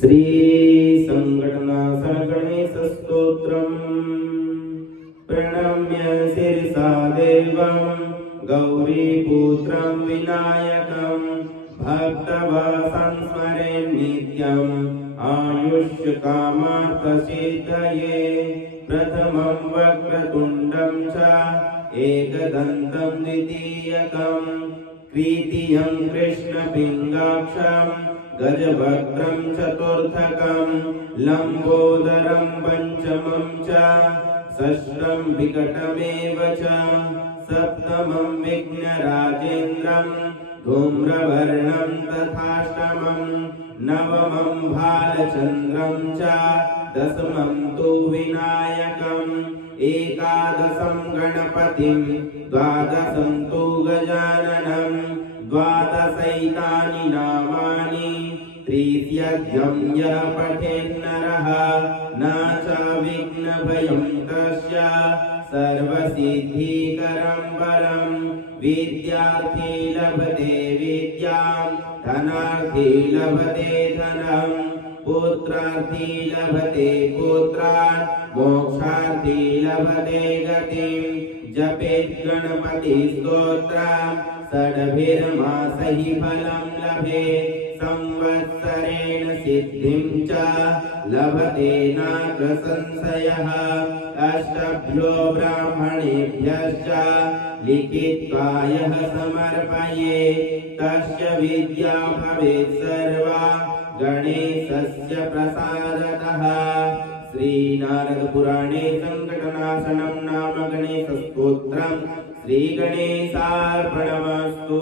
श्री संघटनासन गणेश स्तोत्रम् प्रणम्य शिरसा देवं गौरीपुत्रं विनायकं भक्तवत्सं स्मरे नित्यम् आयुष्यकामार्थसिद्धये प्रथमं वक्रतुण्डं च एकदन्तं द्वितीयकं तृतीयं कृष्णपिङ्गाक्षं गजवक्त्रं चतुर्थकं लम्बोदरं पञ्चमं च षष्ठं विकटमेव च सप्तमं विघ्नराजेन्द्रं धूम्रवर्णं तथाष्टमं नवमं भालचन्द्रं च दशमं तु विनायकम् एकादशं गणपतिं द्वादशं तु गजाननं द्वादशैतानि नामानि त्रिशतं यः पठेन्नरः न च विघ्नभयं तस्य सर्वसिद्धिकरं वरं विद्यार्थी लभते विद्यां धनार्थी लभते धनं पुत्रार्थी लभते पुत्रान् मोक्षार्थी लभते गतिं जपेत् गणपतिस्तोत्रं षड्भिर्मासैः फलं लभेत् संवत्सरेण सिद्धिं च लभते नात्र संशयः अष्टभ्यो ब्राह्मणेभ्यश्च लिखित्वा यः समर्पये तस्य विद्या भवेत् सर्वा गणेशस्य प्रसादतः। श्रीनारदपुराणे संकटनाशनं नाम गणेशस्तोत्रम् श्रीगणेशार्पणमस्तु।